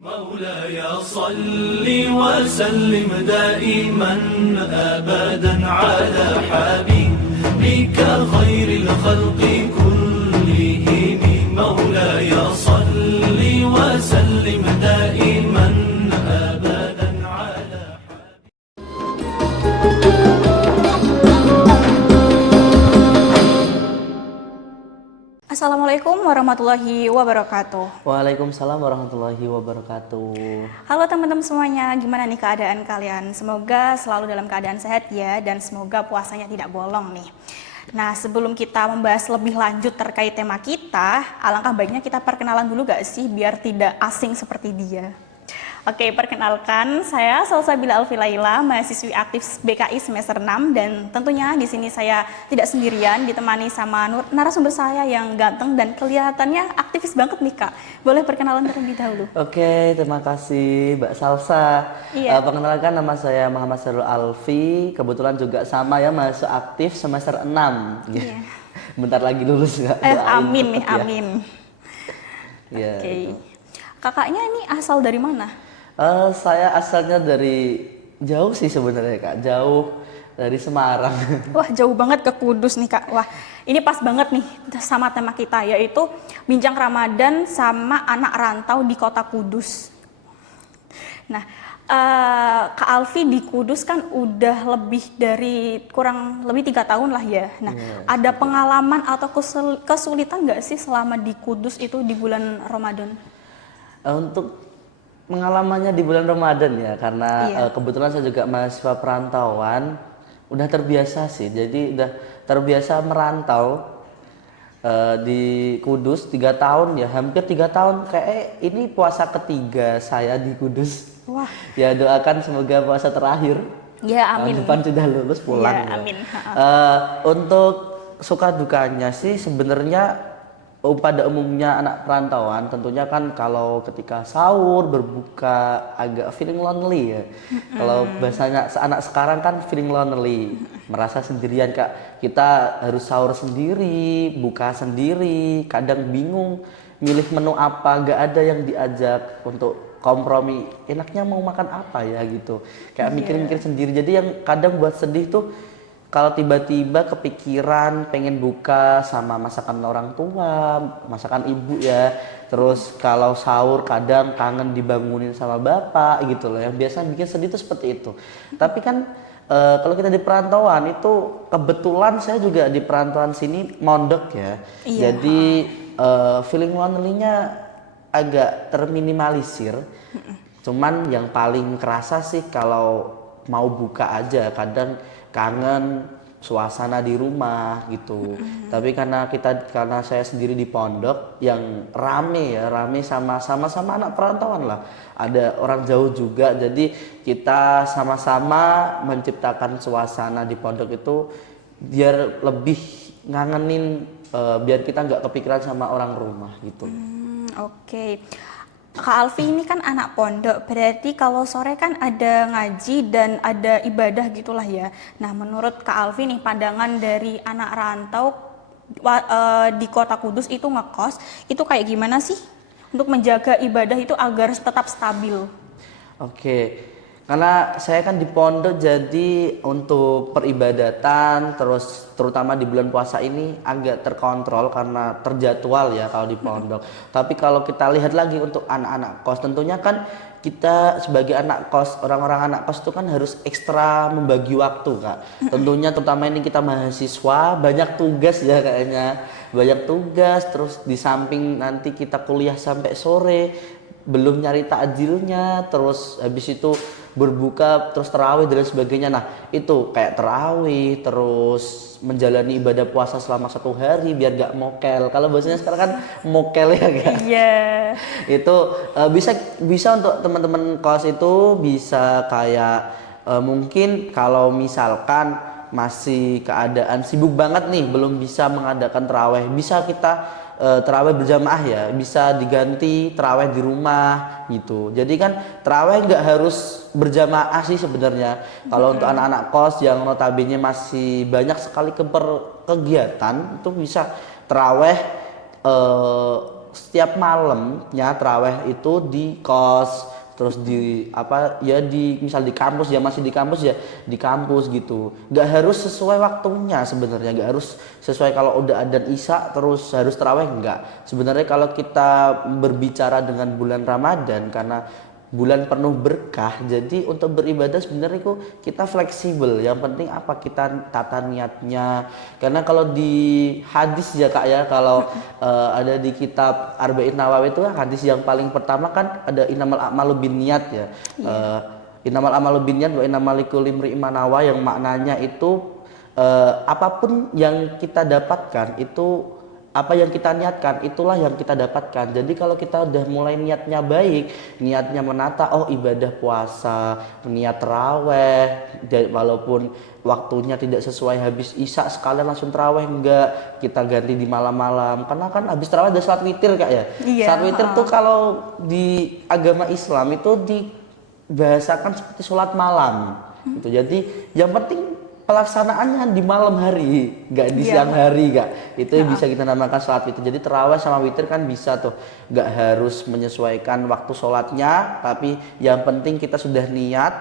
مولاي صل وسلم دائما أبدا على حبيبك خير الخلق كلهم مولاي صل وسلم دائما أبدا على Assalamualaikum warahmatullahi wabarakatuh. Waalaikumsalam warahmatullahi wabarakatuh. Halo teman-teman semuanya, gimana nih keadaan kalian? Semoga selalu dalam keadaan sehat ya, dan semoga puasanya tidak bolong nih. Nah, sebelum kita membahas lebih lanjut terkait tema kita, alangkah baiknya kita perkenalan dulu gak sih, biar tidak asing seperti dia. Oke, perkenalkan, saya Salsabila Alfilaila, mahasiswi aktif BKI semester 6, dan tentunya di sini saya tidak sendirian, ditemani sama narasumber saya yang ganteng dan kelihatannya aktivis banget nih Kak. Boleh perkenalan terlebih dahulu? Oke, terima kasih Mbak Salsa. Iya. Perkenalkan, nama saya Muhammad Syahrul Alfi. Kebetulan juga sama ya, mahasiswa aktif semester 6. Iya. Bentar lagi lulus nggak? Amin nih, cepet ya. amin. Iya, Oke. gitu. Kakaknya ini asal dari mana? Saya asalnya dari jauh sih sebenarnya Kak, jauh dari Semarang. Wah, jauh banget ke Kudus nih Kak. Wah, ini pas banget nih sama tema kita, yaitu Bincang Ramadan sama anak rantau di kota Kudus. Nah, Kak Alfi di Kudus kan udah kurang lebih 3 tahun lah ya. Nah, ada pengalaman atau kesulitan nggak sih selama di Kudus itu di bulan Ramadan? Untuk pengalamannya di bulan Ramadan ya, karena Iya. kebetulan saya juga mahasiswa perantauan, udah terbiasa sih, jadi udah terbiasa merantau di Kudus 3 tahun ya, hampir 3 tahun, kayak ini puasa ketiga saya di Kudus. Wah, Ya doakan semoga puasa terakhir. ya Tahun amin. depan sudah lulus pulang Ya, ya. amin. Untuk suka dukanya sih sebenarnya pada umumnya anak perantauan tentunya kan kalau ketika sahur berbuka agak feeling lonely ya. Kalau bahasanya anak sekarang kan feeling lonely, merasa sendirian Kak. Kita harus sahur sendiri, buka sendiri, kadang bingung milih menu apa, gak ada yang diajak untuk kompromi. Enaknya mau makan apa ya gitu. Kayak mikir-mikir sendiri. Jadi yang kadang buat sedih tuh kalau tiba-tiba kepikiran pengen buka sama masakan orang tua, masakan ibu ya. Terus kalau sahur kadang kangen dibangunin sama bapak gitu loh. Yang biasa bikin sedih itu seperti itu. Tapi kan kalau kita di perantauan itu kebetulan saya juga di perantauan sini mondok ya. Iya. Jadi feeling lonely-nya agak terminimalisir. Cuman yang paling kerasa sih kalau mau buka aja, kadang kangen suasana di rumah gitu. Tapi karena saya sendiri di pondok yang rame ya, rame sama anak perantauan lah. Ada orang jauh juga, jadi kita sama-sama menciptakan suasana di pondok itu biar lebih ngangenin, biar kita nggak kepikiran sama orang rumah gitu. Oke. Kak Alfi ini kan anak pondok, berarti kalau sore kan ada ngaji dan ada ibadah gitulah ya. Nah, menurut Kak Alfi nih, pandangan dari anak rantau di kota Kudus itu ngekos, itu kayak gimana sih untuk menjaga ibadah itu agar tetap stabil? Oke, karena saya kan di pondok, jadi untuk peribadatan terus terutama di bulan puasa ini agak terkontrol karena terjadwal ya kalau di pondok. Tapi kalau kita lihat lagi untuk anak-anak kos, tentunya kan kita sebagai anak kos, orang-orang anak kos itu kan harus ekstra membagi waktu Kak. Tentunya terutama ini kita mahasiswa, banyak tugas ya kayaknya. Banyak tugas, terus di samping nanti kita kuliah sampai sore, belum nyari takjilnya, terus habis itu berbuka, terus tarawih dan sebagainya. Nah itu kayak tarawih, terus menjalani ibadah puasa selama 1 hari biar gak mokel. Kalau bahasanya sekarang kan mokel ya Kak. Iya. Itu bisa untuk teman-teman kos itu bisa kayak mungkin kalau misalkan masih keadaan sibuk banget nih, belum bisa mengadakan taraweh, bisa kita terawih berjamaah ya, bisa diganti terawih di rumah gitu. Jadi kan terawih nggak harus berjamaah sih sebenarnya. Kalau untuk anak-anak kos yang notabene masih banyak sekali kegiatan, itu bisa terawih setiap malamnya traweh itu di kos, terus di apa ya di misal di kampus ya masih di kampus ya di kampus gitu. Nggak harus sesuai waktunya sebenarnya, nggak harus sesuai kalau udah adzan isya terus harus tarawih, enggak. Sebenarnya kalau kita berbicara dengan bulan Ramadan karena bulan penuh berkah, jadi untuk beribadah sebenarnya kok kita fleksibel. Yang penting apa kita tata niatnya. Karena kalau di hadis ya Kak ya, kalau ada di kitab Arba'in Nawawi itu hadis yang paling pertama kan ada innamal a'malu binniyat ya. Innamal a'malu binniyat wa innamal likulli imri'in ma nawa, yang maknanya itu apapun yang kita dapatkan itu apa yang kita niatkan itulah yang kita dapatkan. Jadi kalau kita udah mulai niatnya baik, niatnya menata, oh ibadah puasa, niat taraweh, walaupun waktunya tidak sesuai habis isya sekalian langsung taraweh, enggak, kita ganti di malam-malam. Karena kan habis taraweh ada salat witir Kak ya. Iya, Salat witir tuh kalau di agama Islam itu dibahasakan seperti sholat malam. Gitu. Jadi yang penting pelaksanaannya di malam hari, nggak di siang hari, Kak. Itu yang bisa kita namakan sholat witir. Jadi terawih sama witir kan bisa tuh, nggak harus menyesuaikan waktu sholatnya, tapi yang penting kita sudah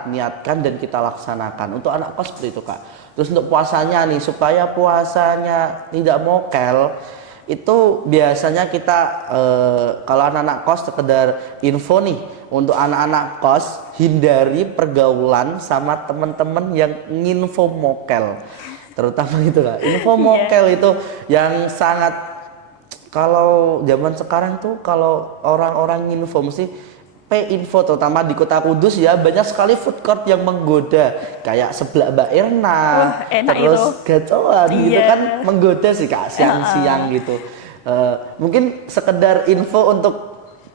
niatkan dan kita laksanakan. Untuk anak kos seperti itu Kak. Terus untuk puasanya nih, supaya puasanya tidak mokel, itu biasanya kita kalau anak-anak kos sekedar info nih, untuk anak-anak kos hindari pergaulan sama teman-teman yang nginfo mokel, terutama gitu lah. Info mokel itu yang sangat, kalau zaman sekarang tuh kalau orang-orang nginfo mesti info, terutama di Kota Kudus ya, banyak sekali food court yang menggoda kayak seblak Mbak Erna, terus gacoan gitu kan, menggoda sih Kak siang-siang gitu. Mungkin sekedar info untuk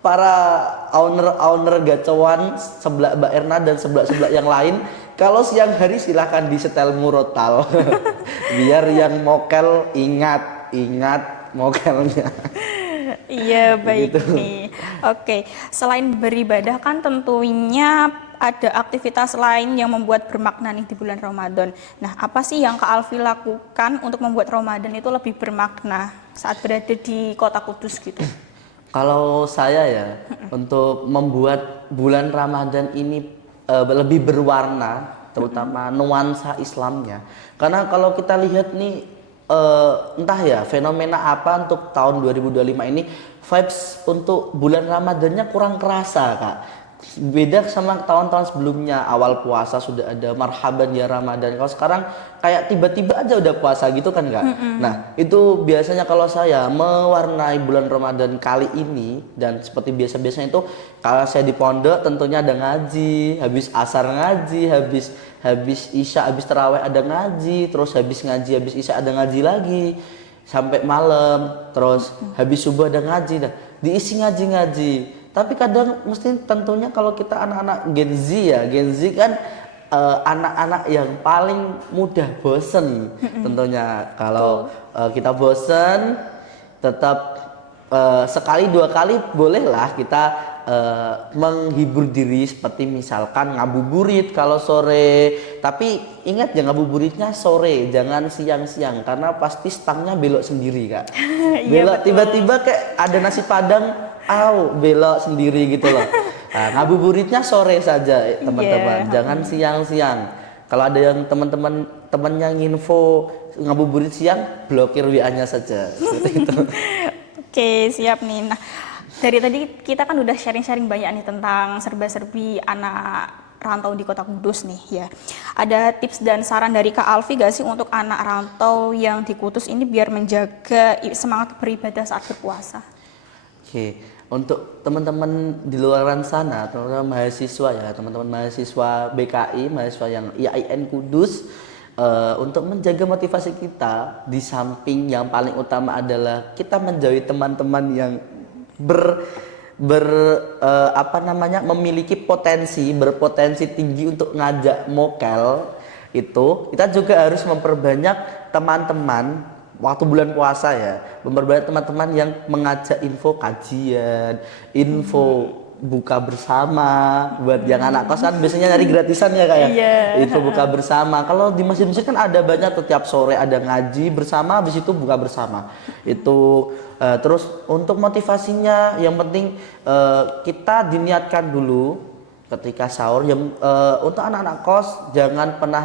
para owner gacoan seblak Mbak Erna dan seblak-seblak yang lain, kalau siang hari silahkan disetel murotal biar yang mokel ingat mokelnya. Iya, baik Begitu. nih. Oke, selain beribadah kan tentunya ada aktivitas lain yang membuat bermakna nih di bulan Ramadan. Nah, apa sih yang Kak Alfi lakukan untuk membuat Ramadan itu lebih bermakna saat berada di Kota Kudus gitu? Kalau saya ya, untuk membuat bulan Ramadan ini lebih berwarna, terutama nuansa Islamnya. Karena kalau kita lihat nih, entah ya fenomena apa untuk tahun 2025 ini, vibes untuk bulan Ramadannya kurang kerasa Kak. Beda sama tahun-tahun sebelumnya, awal puasa sudah ada marhaban ya Ramadan. Kalau sekarang kayak tiba-tiba aja udah puasa gitu kan Kak. Nah itu biasanya kalau saya mewarnai bulan Ramadan kali ini, dan seperti biasa-biasanya itu kalau saya di pondok tentunya ada ngaji, habis asar ngaji, habis isya, habis taraweh ada ngaji, terus habis ngaji, habis isya ada ngaji lagi sampai malam, terus habis subuh ada ngaji, dah diisi ngaji-ngaji. Tapi kadang mesti tentunya kalau kita anak-anak Gen Z ya, Gen Z kan anak-anak yang paling mudah bosen tentunya. Kalau kita bosen, tetap sekali dua kali bolehlah kita menghibur diri, seperti misalkan ngabuburit kalau sore. Tapi ingat ya, ngabuburitnya sore, jangan siang-siang, karena pasti stangnya belok sendiri Kak. Belok tiba-tiba kayak ada nasi padang, belok sendiri gitu loh. Nah, ngabuburitnya sore saja teman-teman, jangan siang-siang. Kalau ada yang teman-temannya nginfo ngabuburit siang, blokir WA-nya saja. Seperti itu. Oke, siap nih. Nah, dari tadi kita kan udah sharing-sharing banyak nih tentang serba-serbi anak rantau di Kota Kudus nih ya. Ada tips dan saran dari Kak Alfi gak sih untuk anak rantau yang di Kudus ini biar menjaga semangat beribadah saat berpuasa? Oke, untuk teman-teman di luar sana, teman-teman mahasiswa ya, teman-teman mahasiswa BKI, mahasiswa yang IAIN Kudus, untuk menjaga motivasi kita, di samping yang paling utama adalah kita menjauhi teman-teman yang memiliki berpotensi tinggi untuk ngajak mokel. Itu kita juga harus memperbanyak teman-teman waktu bulan puasa ya, memperbanyak teman-teman yang mengajak info kajian, info buka bersama. Buat yang anak kos kan biasanya nyari gratisan ya Kak ya. Iya. Itu buka bersama. Kalau di masjid-masjid kan ada banyak tuh, tiap sore ada ngaji bersama, habis itu buka bersama. Itu terus untuk motivasinya yang penting kita diniatkan dulu ketika sahur. Untuk anak-anak kos jangan pernah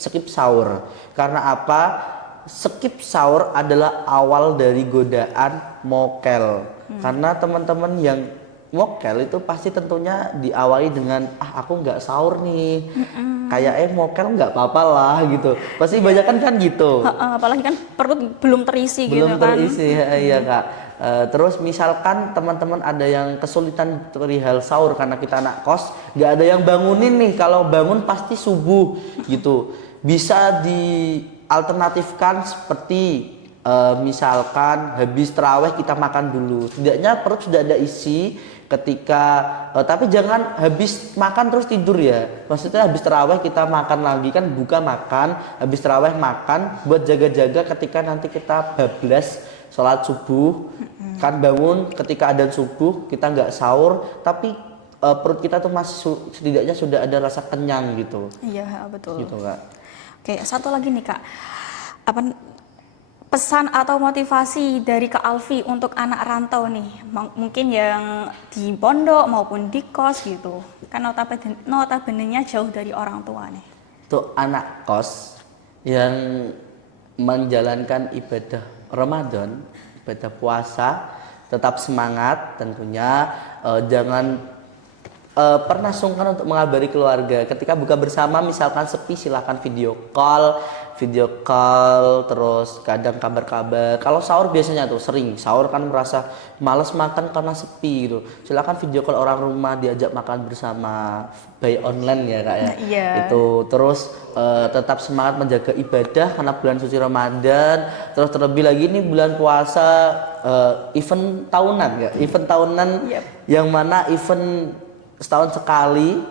skip sahur. Karena apa? Skip sahur adalah awal dari godaan mokel. Karena teman-teman yang mokel itu pasti tentunya diawali dengan aku nggak sahur nih. Kayak mokel nggak apa-apa lah gitu. Pasti banyak kan gitu. Apalagi kan perut belum terisi gitu kan. Belum terisi, iya Kak. Terus misalkan teman-teman ada yang kesulitan perihal sahur karena kita anak kos, nggak ada yang bangunin nih. Kalau bangun pasti subuh gitu. Bisa dialternatifkan seperti misalkan habis terawih kita makan dulu. Setidaknya perut sudah ada isi ketika tapi jangan habis makan terus tidur ya. Maksudnya habis terawih kita makan lagi, kan buka makan, habis terawih makan buat jaga-jaga ketika nanti kita bablas sholat subuh. Kan bangun ketika adzan subuh kita nggak sahur, tapi perut kita tuh masih setidaknya sudah ada rasa kenyang gitu. Iya betul. Gitu Kak. Oke, satu lagi nih Kak, apa pesan atau motivasi dari Kak Alfi untuk anak rantau nih, mungkin yang di pondok maupun di kos gitu, kan notabene-nya jauh dari orang tua nih. Untuk anak kos yang menjalankan ibadah Ramadan, ibadah puasa, tetap semangat tentunya. Jangan pernah sungkan untuk mengabari keluarga. Ketika buka bersama misalkan sepi, silahkan video call, terus kadang kabar-kabar. Kalau sahur biasanya tuh sering sahur kan merasa males makan karena sepi gitu, silakan video call orang rumah, diajak makan bersama by online ya Kak ya. Iya. Itu terus tetap semangat menjaga ibadah karena bulan suci Ramadan. Terus terlebih lagi ini bulan puasa, event tahunan ya, event tahunan. Yep. Yang mana event setahun sekali,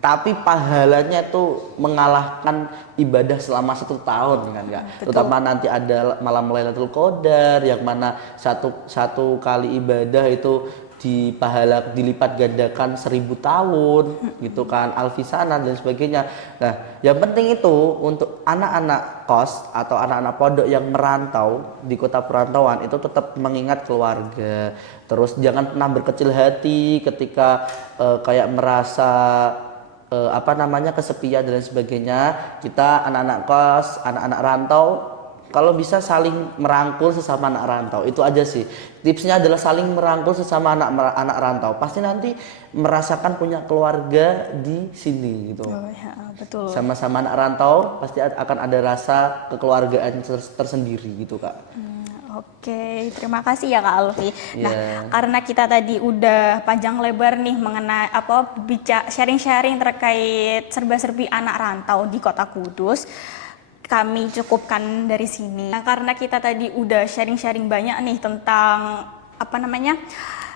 tapi pahalanya itu mengalahkan ibadah selama 1 tahun kan Kak. Terutama nanti ada malam Lailatul Qadar yang mana satu kali ibadah itu dilipat gandakan 1000 tahun gitu kan, alfisana dan sebagainya. Nah, yang penting itu untuk anak-anak kos atau anak-anak pondok yang merantau di kota perantauan itu tetap mengingat keluarga. Terus jangan pernah berkecil hati ketika kayak merasa kesepian dan sebagainya. Kita anak-anak kos, anak-anak rantau, kalau bisa saling merangkul sesama anak rantau. Itu aja sih. Tipsnya adalah saling merangkul sesama anak rantau. Pasti nanti merasakan punya keluarga di sini gitu. Oh ya, betul. Sama-sama anak rantau pasti akan ada rasa kekeluargaan tersendiri gitu Kak. Oke, terima kasih ya Kak Alfi. Nah, Yeah. karena kita tadi udah panjang lebar nih mengenai sharing-sharing terkait serba-serbi anak rantau di Kota Kudus, kami cukupkan dari sini. Nah, karena kita tadi udah sharing-sharing banyak nih tentang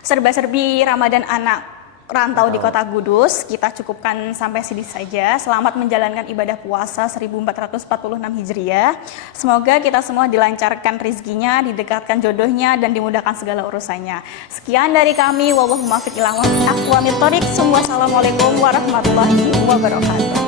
serba-serbi Ramadan anak rantau di Kota Kudus, kita cukupkan sampai sini saja. Selamat menjalankan ibadah puasa 1446 Hijriah. Semoga kita semua dilancarkan rezekinya, didekatkan jodohnya, dan dimudahkan segala urusannya. Sekian dari kami. Wassalamualaikum warahmatullahi wabarakatuh.